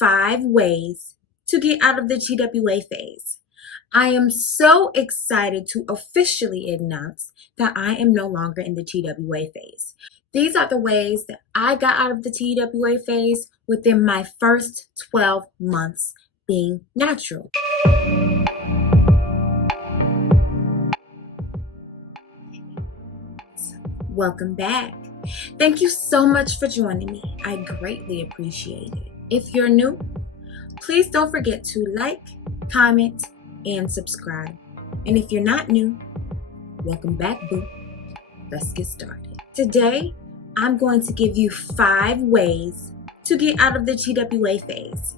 5 ways to get out of the TWA phase. I am so excited to officially announce that I am no longer in the TWA phase. These are the ways that I got out of the TWA phase within my first 12 months being natural. Welcome back. Thank you so much for joining me. I greatly appreciate it. If you're new, please don't forget to like, comment, and subscribe. And if you're not new, welcome back, boo. Let's get started. Today, I'm going to give you 5 ways to get out of the TWA phase.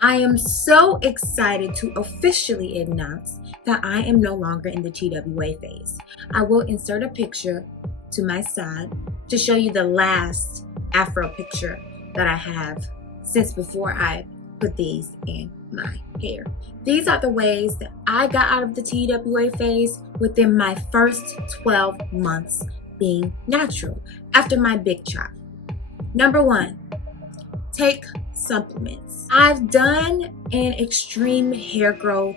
I am so excited to officially announce that I am no longer in the TWA phase. I will insert a picture to my side to show you the last afro picture that I have since before I put these in my hair. These are the ways that I got out of the TWA phase within my first 12 months being natural after my big chop. Number 1, take supplements. I've done an extreme hair growth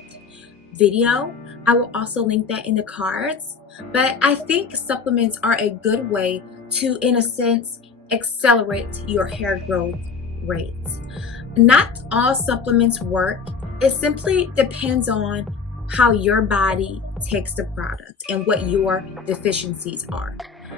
video. I will also link that in the cards, but I think supplements are a good way to, in a sense, accelerate your hair growth rate. Not all supplements work. It simply depends on how your body takes the product and what your deficiencies are.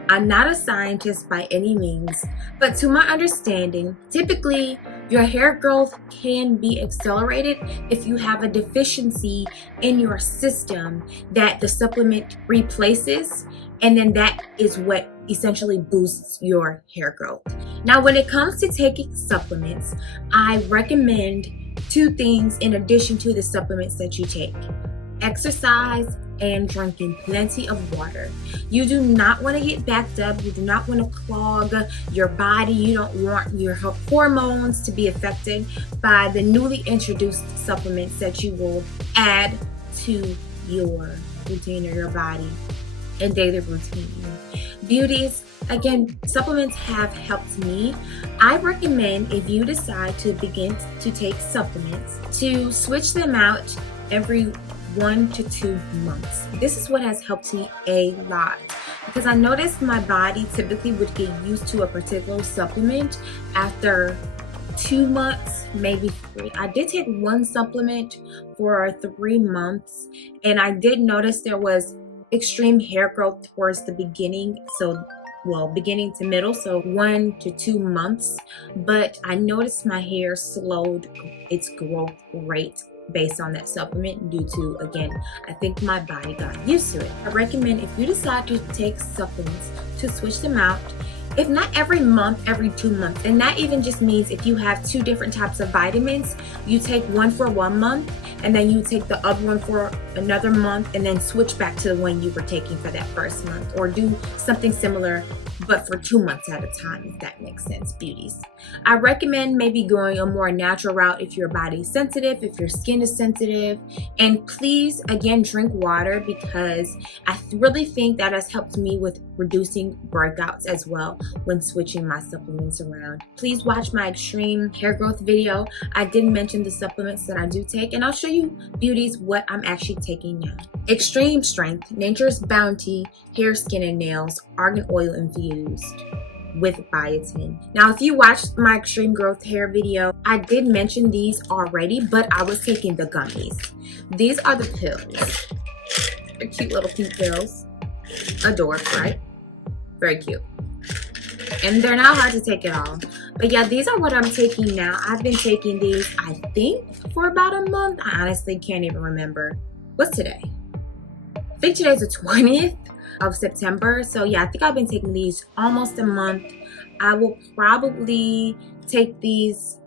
I'm not a scientist by any means, but to my understanding, typically your hair growth can be accelerated if you have a deficiency in your system that the supplement replaces, and then that is what essentially boosts your hair growth. Now, when it comes to taking supplements, I recommend 2 things in addition to the supplements that you take: exercise and drinking plenty of water. You do not want to get backed up. You do not want to clog your body. You don't want your hormones to be affected by the newly introduced supplements that you will add to your routine or your body and daily routine. Beauties, again, supplements have helped me. I recommend, if you decide to begin to take supplements, to switch them out every 1 to 2 months. This is what has helped me a lot, because I noticed my body typically would get used to a particular supplement after 2 months, maybe 3. I did take 1 supplement for 3 months, and I did notice there was extreme hair growth towards the beginning, beginning to middle, so 1 to 2 months, but I noticed my hair slowed its growth rate based on that supplement due to, again, I think my body got used to it. I recommend, if you decide to take supplements, to switch them out, if not every month, every 2 months. And that even just means if you have 2 different types of vitamins, you take one for 1 month and then you take the other one for another month and then switch back to the one you were taking for that first month, or do something similar but for 2 months at a time, if that makes sense, beauties. I recommend maybe going a more natural route if your body's sensitive, if your skin is sensitive. And please, again, drink water, because I really think that has helped me with reducing breakouts as well when switching my supplements around. Please watch my extreme hair growth video. I did mention the supplements that I do take, and I'll show you, beauties, what I'm actually taking now. Extreme Strength, Nature's Bounty, Hair, Skin, and Nails, Argan Oil Infused with biotin. Now, if you watched my extreme growth hair video, I did mention these already, but I was taking the gummies. These are the pills. They're cute little pink pills. Adore, right? Very cute. And they're not hard to take at all. But yeah, these are what I'm taking now. I've been taking these, I think, for about a month. I honestly can't even remember. What's today? I think today's the 20th of September. So yeah, I think I've been taking these almost a month. I will probably take these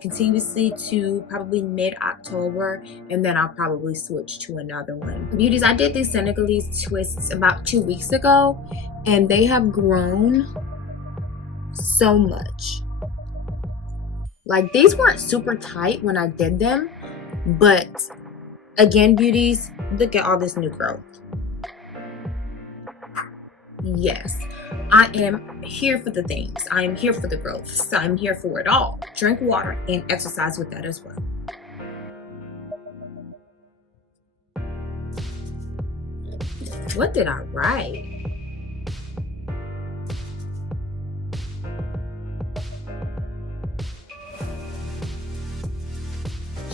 continuously to probably mid-October, and then I'll probably switch to another one. Beauties, I did these Senegalese twists about 2 weeks ago, and they have grown so much. Like, these weren't super tight when I did them, but again, beauties, look at all this new growth. Yes, I am here for the things. I am here for the growth. So I'm here for it all. Drink water and exercise with that as well. What did I write?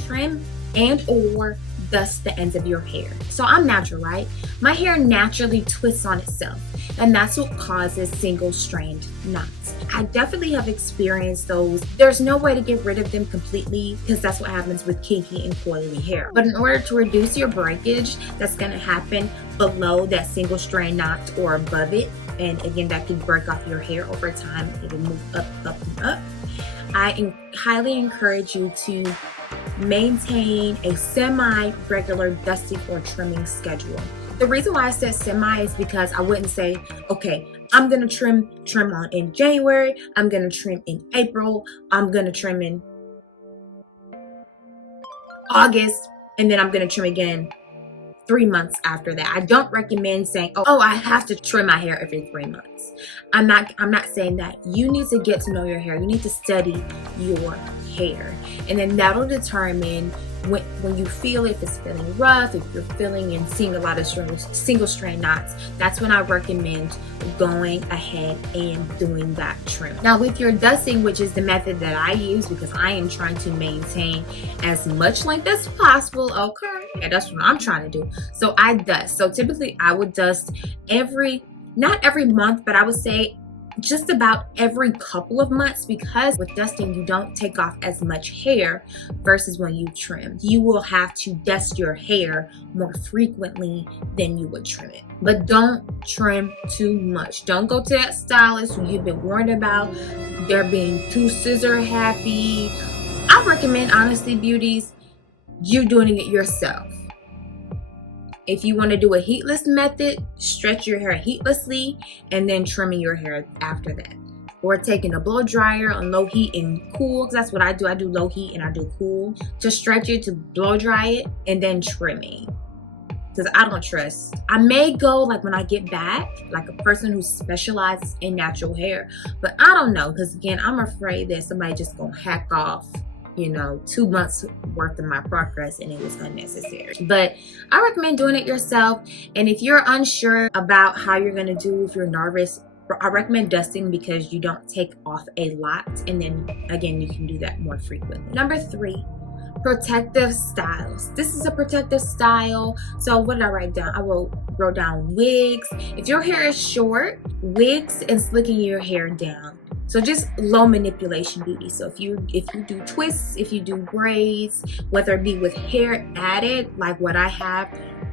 Trim and or dust the ends of your hair. So I'm natural, right? My hair naturally twists on itself, and that's what causes single strand knots. I definitely have experienced those. There's no way to get rid of them completely because that's what happens with kinky and coily hair. But in order to reduce your breakage that's going to happen below that single strand knot or above it, and again, that can break off your hair over time. It'll move up, up, and up. I highly encourage you to maintain a semi-regular dusting or trimming schedule. The reason why I said semi is because I wouldn't say, okay, I'm gonna trim on in January, I'm gonna trim in April, I'm gonna trim in August, and then I'm gonna trim again 3 months after that. I don't recommend saying, oh, I have to trim my hair every 3 months. I'm not saying that. You need to get to know your hair. You need to study your hair, and then that'll determine when you feel if it's feeling rough, if you're feeling and seeing a lot of single strand knots. That's when I recommend going ahead and doing that trim. Now with your dusting, which is the method that I use because I am trying to maintain as much length as possible, okay, yeah, that's what I'm trying to do. So I dust. So typically I would dust not every month, but I would say just about every couple of months, because with dusting you don't take off as much hair versus when you trim. You will have to dust your hair more frequently than you would trim it. But don't trim too much. Don't go to that stylist who you've been warned about they're being too scissor happy. I recommend, honestly, beauties, you doing it yourself. If you want to do a heatless method, stretch your hair heatlessly and then trimming your hair after that. Or taking a blow dryer on low heat and cool, because that's what I do. I do low heat and I do cool. To stretch it, to blow dry it, and then trimming. Because I don't trust. I may go like when I get back, like a person who specializes in natural hair. But I don't know, because again, I'm afraid that somebody just gonna hack off 2 months worth of my progress and it was unnecessary. But I recommend doing it yourself. And if you're unsure about how you're going to do, if you're nervous, I recommend dusting because you don't take off a lot, and then again you can do that more frequently. Number 3, protective styles. This is a protective style. So what did I write down? I wrote down wigs. If your hair is short, wigs and slicking your hair down. So just low manipulation beauty. So if you do twists, if you do braids, whether it be with hair added like what I have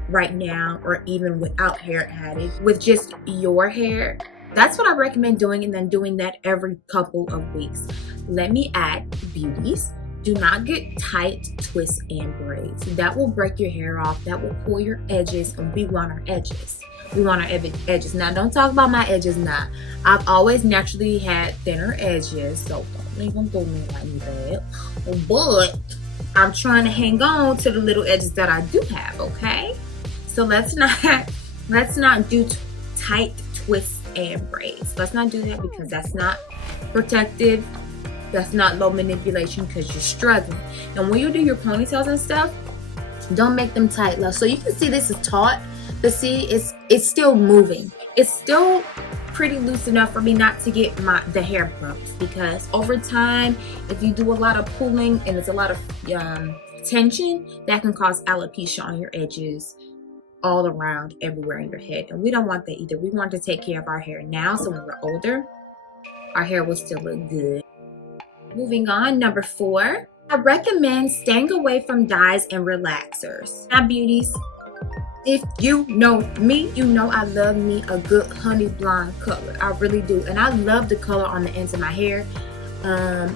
right now, or even without hair added, with just your hair, that's what I recommend doing, and then doing that every couple of weeks. Let me add, beauties, do not get tight twists and braids. That will break your hair off. That will pull your edges, and we want our edges. We want our edges. Now, don't talk about my edges now. I've always naturally had thinner edges, so don't even do me like that. But I'm trying to hang on to the little edges that I do have, okay? So let's not do tight twists and braids. Let's not do that because that's not protective. That's not low manipulation because you're struggling. And when you do your ponytails and stuff, don't make them tight. So you can see this is taut. But see, it's still moving. It's still pretty loose enough for me not to get the hair bumps, because over time, if you do a lot of pulling and it's a lot of tension, that can cause alopecia on your edges all around, everywhere in your head. And we don't want that either. We want to take care of our hair now, so when we're older, our hair will still look good. Moving on, number 4, I recommend staying away from dyes and relaxers. Now, beauties, if you know me, you know I love me a good honey blonde color. I really do. And I love the color on the ends of my hair.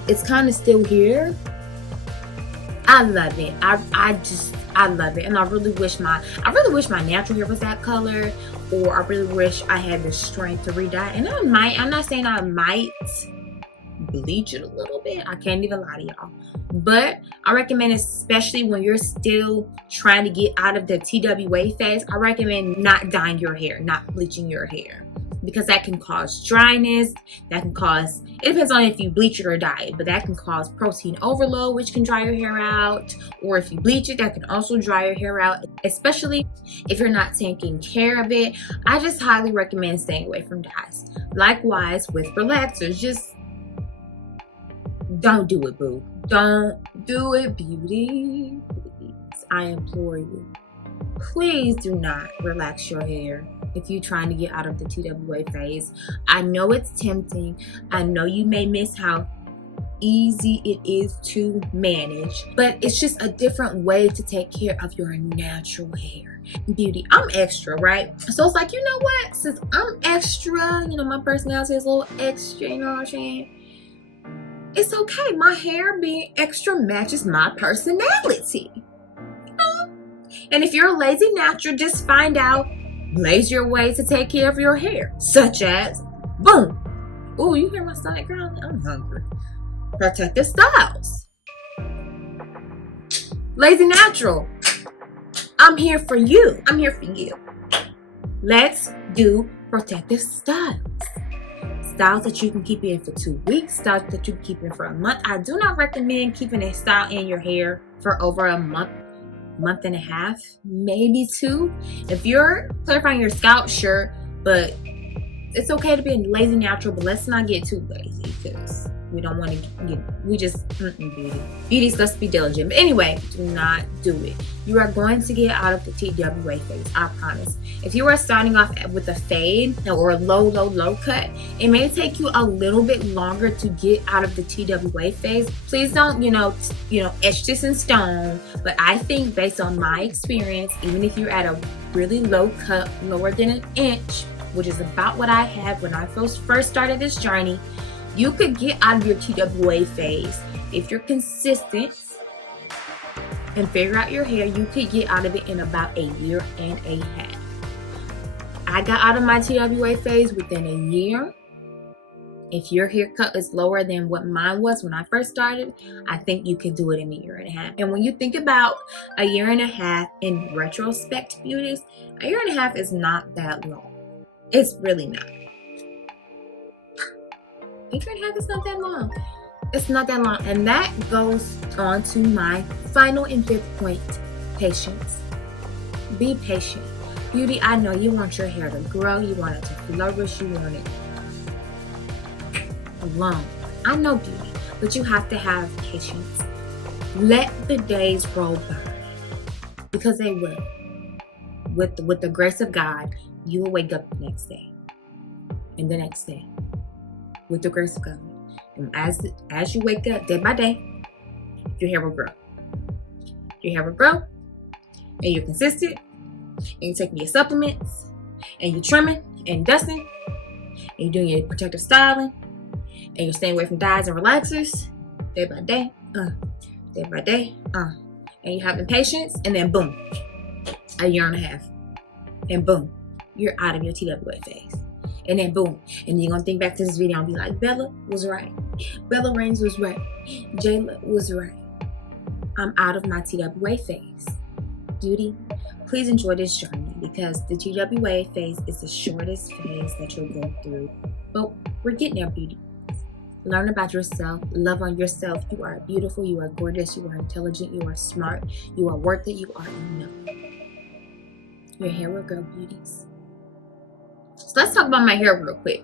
It's kind of still here. I love it. I love it. And I really wish my natural hair was that color, or I really wish I had the strength to re-dye. And I'm not saying I might bleach it a little bit. I can't even lie to y'all. But I recommend, especially when you're still trying to get out of the TWA phase, I recommend not dyeing your hair, not bleaching your hair. because that can cause dryness. That can cause, it depends on if you bleach it or dye it, but that can cause protein overload, which can dry your hair out. Or if you bleach it, that can also dry your hair out, especially if you're not taking care of it. I just highly recommend staying away from dyes. Likewise with relaxers, just don't do it, boo. Don't do it, beauty. Please, I implore you. Please do not relax your hair if you're trying to get out of the TWA phase. I know it's tempting. I know you may miss how easy it is to manage, but it's just a different way to take care of your natural hair. Beauty, I'm extra, right? So it's like, you know what? Since I'm extra, you know, my personality is a little extra, you know what I'm saying? It's okay. My hair being extra matches my personality. You know? And if you're a lazy natural, just find out lazier ways to take care of your hair, such as, boom. Oh, you hear my stomach growling? I'm hungry. Protective styles. Lazy natural. I'm here for you. I'm here for you. Let's do protective styles. Styles that you can keep in for 2 weeks, styles that you can keep in for a month. I do not recommend keeping a style in your hair for over a month and a half, maybe 2. If you're clarifying your scalp, sure, but it's okay to be a lazy natural, but let's not get too lazy because we don't want to get, we just, beauties, let's be diligent. But anyway, do not do it. You are going to get out of the TWA phase, I promise. If you are starting off with a fade or a low cut, it may take you a little bit longer to get out of the TWA phase. Please don't, etch this in stone. But I think based on my experience, even if you're at a really low cut, lower than an inch, which is about what I had when I first started this journey, you could get out of your TWA phase. If you're consistent and figure out your hair, you could get out of it in about 1.5 years. I got out of my TWA phase within 1 year. If your hair cut is lower than what mine was when I first started, I think you can do it in 1.5 years. And when you think about 1.5 years in retrospect, beauties, 1.5 years is not that long. It's really not. 1.5 years is not that long. It's not that long. And that goes on to my final and 5th point, patience. Be patient. Beauty, I know you want your hair to grow, you want it to flourish, you want it long. I know, beauty, but you have to have patience. Let the days roll by, because they will. With the grace of God, you will wake up the next day and the next day with the grace of God. And as you wake up day by day, your hair will grow. Your hair will grow, and you're consistent, and you're taking your supplements, and you're trimming and dusting, and you're doing your protective styling, and you're staying away from dyes and relaxers day by day, and you're having patience, and then boom, 1.5 years, and boom, you're out of your TWA phase. And then boom, and you're gonna think back to this video and be like, Bella was right. Bella Reigns was right. Jayla was right. I'm out of my TWA phase. Beauty, please enjoy this journey, because the TWA phase is the shortest phase that you'll go through. But we're getting there, beauty. Learn about yourself. Love on yourself. You are beautiful. You are gorgeous. You are intelligent. You are smart. You are worth it. You are enough. Your hair will grow, beauties. So let's talk about my hair real quick.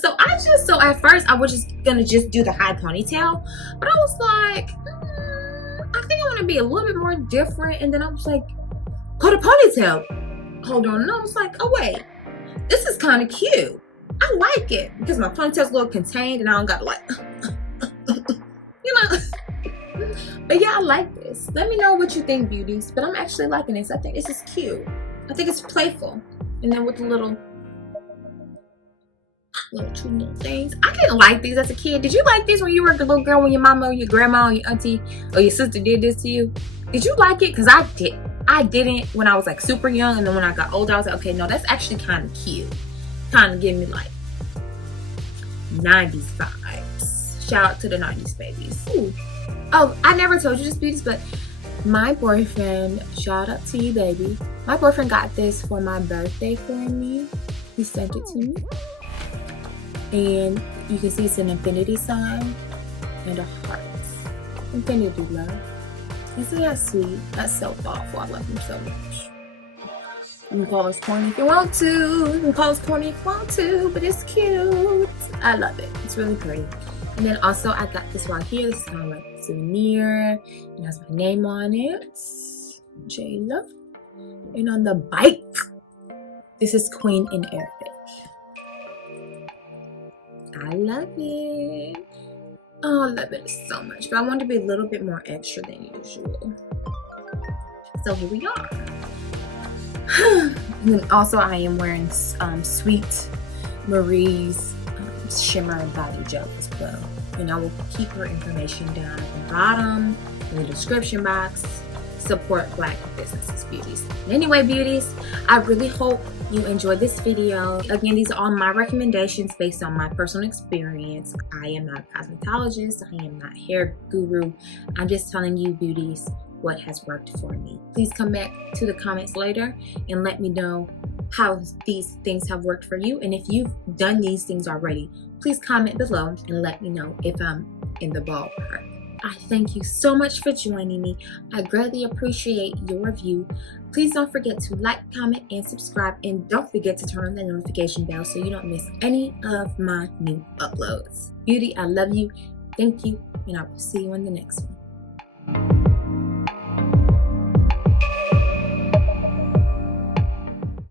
So at first I was just gonna do the high ponytail, but I was like, I think I want to be a little bit more different. And then I was like, put a ponytail. Hold on, and I was like, oh wait, this is kind of cute. I like it because my ponytail's a little contained, and I don't got like, But yeah, I like this. Let me know what you think, beauties. But I'm actually liking this. I think this is cute. I think it's playful. And then with the little two little things. I didn't like these as a kid. Did you like these when you were a little girl, when your mama or your grandma or your auntie or your sister did this to you? Did you like it? Because I did. I didn't when I was like super young, and then when I got older, I was like, okay, no, that's actually kind of cute. Kind of giving me like 90s vibes. Shout out to the 90s babies. Ooh. Oh, I never told you this, beauties, but My boyfriend, shout out to you, baby. My boyfriend got this for my birthday for me. He sent it to me. And you can see it's an infinity sign and a heart. Infinity love. Isn't that sweet? That's so thoughtful. I love him so much. You can call us corny if you want to. You can call us corny if you want to, but it's cute. I love it. It's really pretty. And then also I got this right here. This is kind of like a souvenir. It has my name on it. J-Lo. And on the bike, this is Queen in Arabic. I love it. Oh, I love it so much. But I want to be a little bit more extra than usual. So here we are. And then also I am wearing Sweet Marie's shimmer body gel as well. And I will keep her information down at the bottom in the description box. Support Black businesses, beauties. Anyway, beauties, I really hope you enjoyed this video. Again, these are all my recommendations based on my personal experience. I am not a cosmetologist. I am not a hair guru. I'm just telling you, beauties, what has worked for me. Please come back to the comments later and let me know how these things have worked for you. And if you've done these things already, please comment below and let me know if I'm in the ballpark. I thank you so much for joining me. I greatly appreciate your review. Please don't forget to like, comment, and subscribe. And don't forget to turn on the notification bell so you don't miss any of my new uploads. Beauty, I love you. Thank you. And I will see you in the next one.